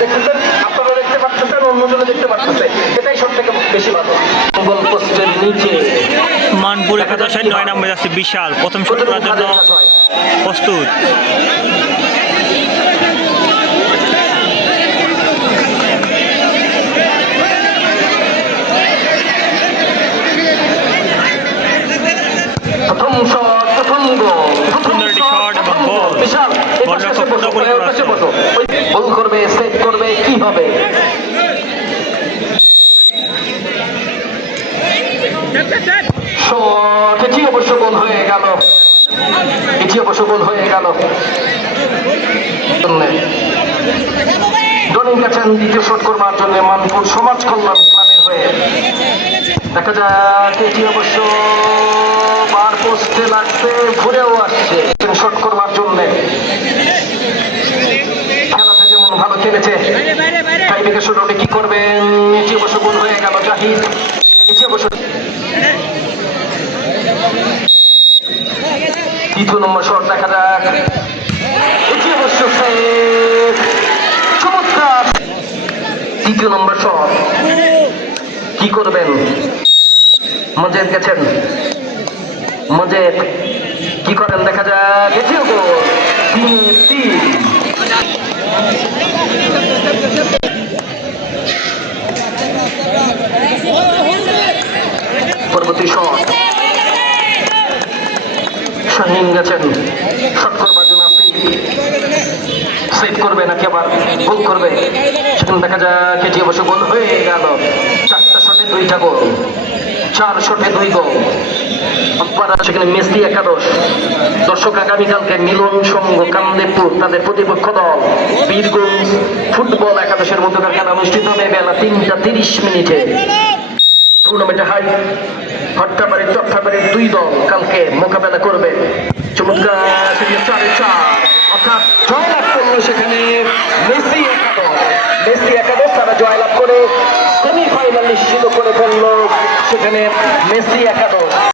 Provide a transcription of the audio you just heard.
দেখতেছেন? আপনারা দেখতে পাচ্ছেন অন্যজনে দেখতে পাচ্ছে এটাই সব থেকে বেশি ভালো। গোল পোস্টের নিচে মানপুর একাদশের নয় নম্বরে যাচ্ছে বিশাল। প্রথম করার জন্য প্রস্তুত। প্রথম এটি অবশ্য গোল হয়ে গেল এটি অবশ্য গোল হয়ে দ্বিতীয় শট করবার জন্য মানপুর সমাজ কল্যাণ ক্লাবের হয়ে দেখা যাক এটি অবশ্য বার পোস্টে লাগছে ঘুরেও আসছে শট করবার জন্য। ভালো খেলেছে করবেন? নম্বর শট দেখা যাক। চমৎকার। তৃতীয় নম্বর শট। কি করবেন? মজেদ গেছেন। মজেদ। কি করেন দেখা যাক? এটিও গোল তিন তিন। পরবর্তী শট। শাহিন গেছেন। শট করবার জন্য সেভ করবে নাকি আবার গোল করবে? সেখানে দেখা যাক, এটি অবশ্য গোল হয়ে গেল। চারটা শটে দুইটা গোল। চার শটে দুই গোল। সেখানে মেসি একাদশ। দর্শক, আগামীকালকে মিলন সংঘ কামদেবপুর, তাদের প্রতিপক্ষ দল, বীরগঞ্জ ফুটবল একাদশের মধ্যকার খেলা অনুষ্ঠিত হবে বেলা তিনটা তিরিশ মিনিটে। টুর্নামেন্টে হাই হট্টাবাড়ির চট্টাবাড়ির দুই দল কালকে মোকাবেলা করবে। চমৎকার সেখানে চারে চার। অর্থাৎ জয়লাভ করল সেখানে মেসি একাদশ। মেসি একাদশ, তারা জয়লাভ করে সেমিফাইনাল নিশ্চিত করে ফেলল। সেখানে মেসি একাদশ।